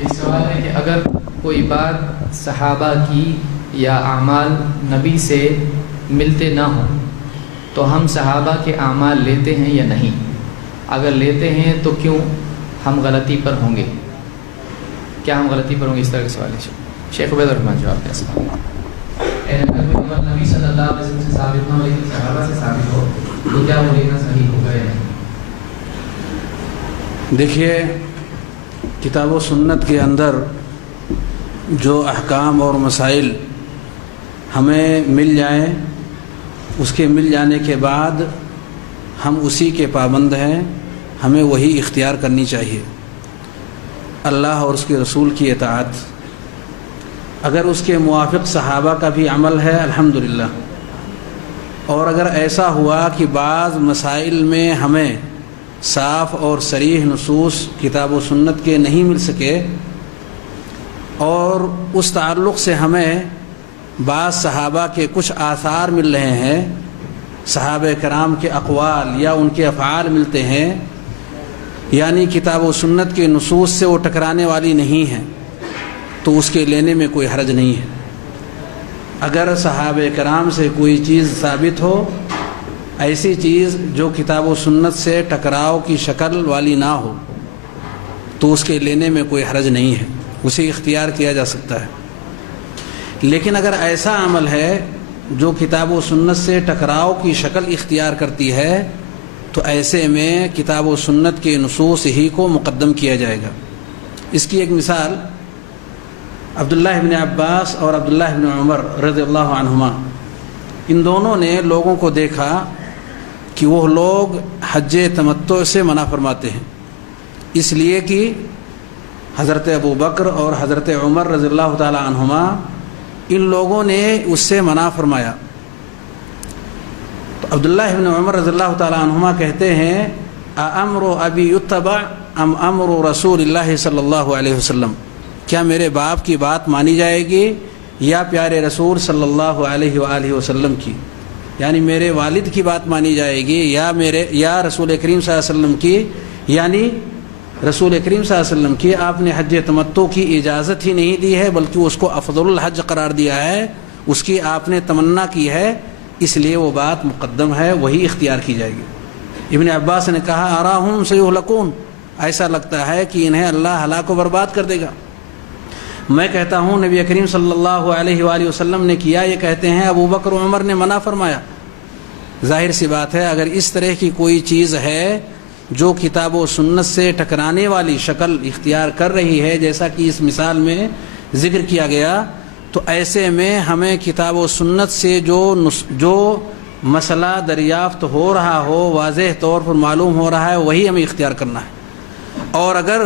ایک سوال ہے کہ اگر کوئی بات صحابہ کی یا اعمال نبی سے ملتے نہ ہوں تو ہم صحابہ کے اعمال لیتے ہیں یا نہیں؟ اگر لیتے ہیں تو کیوں ہم غلطی پر ہوں گے؟ کیا ہم غلطی پر ہوں گے؟ اس طرح کے سوال ہے. شیخ عبید الرحمن جواب دیں. اگر کوئی عمل نبی صلی اللہ علیہ وسلم سے ثابت نہ ہو لیکن صحابہ سے ثابت ہو تو کیا وہ لینا صحیح ہوگا یا نہیں؟ دیکھیے، کتاب و سنت کے اندر جو احکام اور مسائل ہمیں مل جائیں، اس کے مل جانے کے بعد ہم اسی کے پابند ہیں، ہمیں وہی اختیار کرنی چاہیے. اللہ اور اس کے رسول کی اطاعت. اگر اس کے موافق صحابہ کا بھی عمل ہے الحمدللہ، اور اگر ایسا ہوا کہ بعض مسائل میں ہمیں صاف اور صریح نصوص کتاب و سنت کے نہیں مل سکے اور اس تعلق سے ہمیں بعض صحابہ کے کچھ آثار مل رہے ہیں، صحابہ کرام کے اقوال یا ان کے افعال ملتے ہیں، یعنی کتاب و سنت کے نصوص سے وہ ٹکرانے والی نہیں ہیں، تو اس کے لینے میں کوئی حرج نہیں ہے. اگر صحابہ کرام سے کوئی چیز ثابت ہو، ایسی چیز جو کتاب و سنت سے ٹکراؤ کی شکل والی نہ ہو، تو اس کے لینے میں کوئی حرج نہیں ہے، اسے اختیار کیا جا سکتا ہے. لیکن اگر ایسا عمل ہے جو کتاب و سنت سے ٹکراؤ کی شکل اختیار کرتی ہے، تو ایسے میں کتاب و سنت کے نصوص ہی کو مقدم کیا جائے گا. اس کی ایک مثال عبداللہ ابن عباس اور عبداللہ ابن عمر رضی اللہ عنہما، ان دونوں نے لوگوں کو دیکھا کہ وہ لوگ حج تمتع سے منع فرماتے ہیں، اس لیے کہ حضرت ابو بکر اور حضرت عمر رضی اللہ تعالی عنہما ان لوگوں نے اس سے منع فرمایا. تو عبداللہ ابن عمر رضی اللہ تعالی عنہما کہتے ہیں امر ابی یتبع ام امر رسول اللہ صلی اللہ علیہ وسلم، کیا میرے باپ کی بات مانی جائے گی یا پیارے رسول صلی اللہ علیہ وآلہ وسلم کی؟ یعنی میرے والد کی بات مانی جائے گی یا رسول کریم صلی اللہ علیہ وسلم کی؟ یعنی رسول کریم صلی اللہ علیہ وسلم کی آپ نے حج تمتع کی اجازت ہی نہیں دی ہے، بلکہ اس کو افضل الحج قرار دیا ہے، اس کی آپ نے تمنا کی ہے، اس لیے وہ بات مقدم ہے، وہی اختیار کی جائے گی. ابن عباس نے کہا اراہم سیہلکون، ایسا لگتا ہے کہ انہیں اللہ ہلاک و برباد کر دے گا. میں کہتا ہوں نبی کریم صلی اللہ علیہ وآلہ وسلم نے کیا، یہ کہتے ہیں ابو بکر و عمر نے منع فرمایا. ظاہر سی بات ہے اگر اس طرح کی کوئی چیز ہے جو کتاب و سنت سے ٹکرانے والی شکل اختیار کر رہی ہے، جیسا کہ اس مثال میں ذکر کیا گیا، تو ایسے میں ہمیں کتاب و سنت سے جو مسئلہ دریافت ہو رہا ہو، واضح طور پر معلوم ہو رہا ہے، وہی ہمیں اختیار کرنا ہے. اور اگر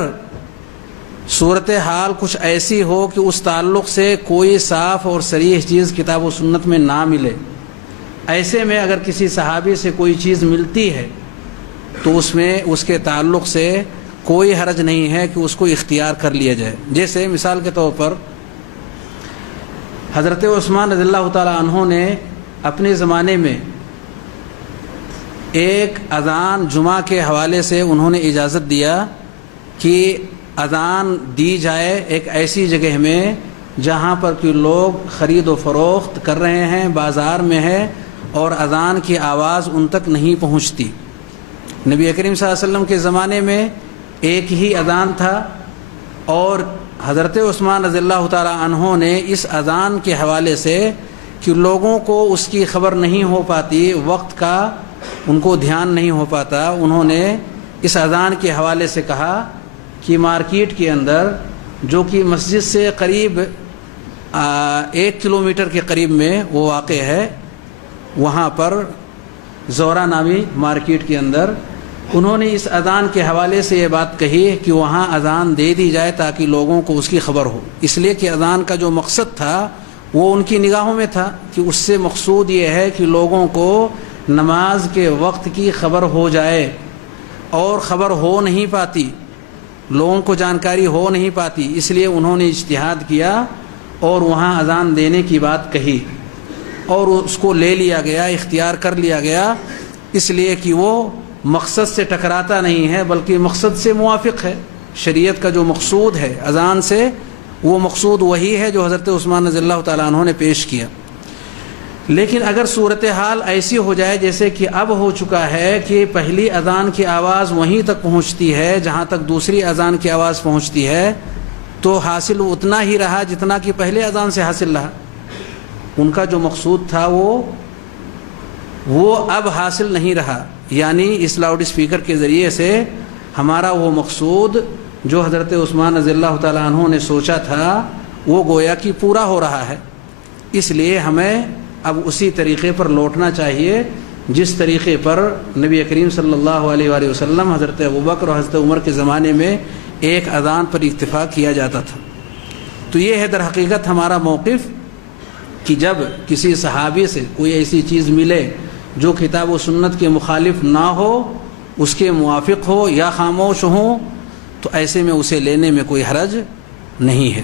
صورتحال کچھ ایسی ہو کہ اس تعلق سے کوئی صاف اور صریح چیز کتاب و سنت میں نہ ملے، ایسے میں اگر کسی صحابی سے کوئی چیز ملتی ہے تو اس میں اس کے تعلق سے کوئی حرج نہیں ہے کہ اس کو اختیار کر لیا جائے. جیسے مثال کے طور پر حضرت عثمان رضی اللہ تعالی عنہ نے اپنے زمانے میں ایک اذان جمعہ کے حوالے سے انہوں نے اجازت دیا کہ اذان دی جائے ایک ایسی جگہ میں جہاں پر کہ لوگ خرید و فروخت کر رہے ہیں، بازار میں ہے، اور اذان کی آواز ان تک نہیں پہنچتی. نبی کریم صلی اللہ علیہ وسلم کے زمانے میں ایک ہی اذان تھا، اور حضرت عثمان رضی اللہ تعالی عنہ نے اس اذان کے حوالے سے کہ لوگوں کو اس کی خبر نہیں ہو پاتی، وقت کا ان کو دھیان نہیں ہو پاتا، انہوں نے اس اذان کے حوالے سے کہا کہ مارکیٹ کے اندر، جو کہ مسجد سے قریب 1 کلومیٹر کے قریب میں وہ واقع ہے، وہاں پر زورا نامی مارکیٹ کے اندر انہوں نے اس اذان کے حوالے سے یہ بات کہی کہ وہاں اذان دے دی جائے تاکہ لوگوں کو اس کی خبر ہو. اس لیے کہ اذان کا جو مقصد تھا وہ ان کی نگاہوں میں تھا کہ اس سے مقصود یہ ہے کہ لوگوں کو نماز کے وقت کی خبر ہو جائے، اور خبر ہو نہیں پاتی، لوگوں کو جانکاری ہو نہیں پاتی، اس لیے انہوں نے اجتہاد کیا اور وہاں اذان دینے کی بات کہی، اور اس کو لے لیا گیا، اختیار کر لیا گیا، اس لیے کہ وہ مقصد سے ٹکراتا نہیں ہے بلکہ مقصد سے موافق ہے. شریعت کا جو مقصود ہے اذان سے، وہ مقصود وہی ہے جو حضرت عثمان رضی اللہ تعالیٰ عنہ نے پیش کیا۔ لیکن اگر صورتحال ایسی ہو جائے جیسے کہ اب ہو چکا ہے کہ پہلی اذان کی آواز وہیں تک پہنچتی ہے جہاں تک دوسری اذان کی آواز پہنچتی ہے، تو حاصل اتنا ہی رہا جتنا کہ پہلے اذان سے حاصل رہا۔ ان کا جو مقصود تھا وہ اب حاصل نہیں رہا، یعنی اس لاؤڈ اسپیکر کے ذریعے سے ہمارا وہ مقصود جو حضرت عثمان رضی اللہ تعالیٰ عنہ نے سوچا تھا وہ گویا کہ پورا ہو رہا ہے۔ اس لیے ہمیں اب اسی طریقے پر لوٹنا چاہیے جس طریقے پر نبی کریم صلی اللہ علیہ وآلہ وسلم، حضرت ابوبکر اور حضرت عمر کے زمانے میں ایک اذان پر اکتفا کیا جاتا تھا۔ تو یہ ہے در حقیقت ہمارا موقف کہ جب کسی صحابی سے کوئی ایسی چیز ملے جو کتاب و سنت کے مخالف نہ ہو، اس کے موافق ہو یا خاموش ہو، تو ایسے میں اسے لینے میں کوئی حرج نہیں ہے۔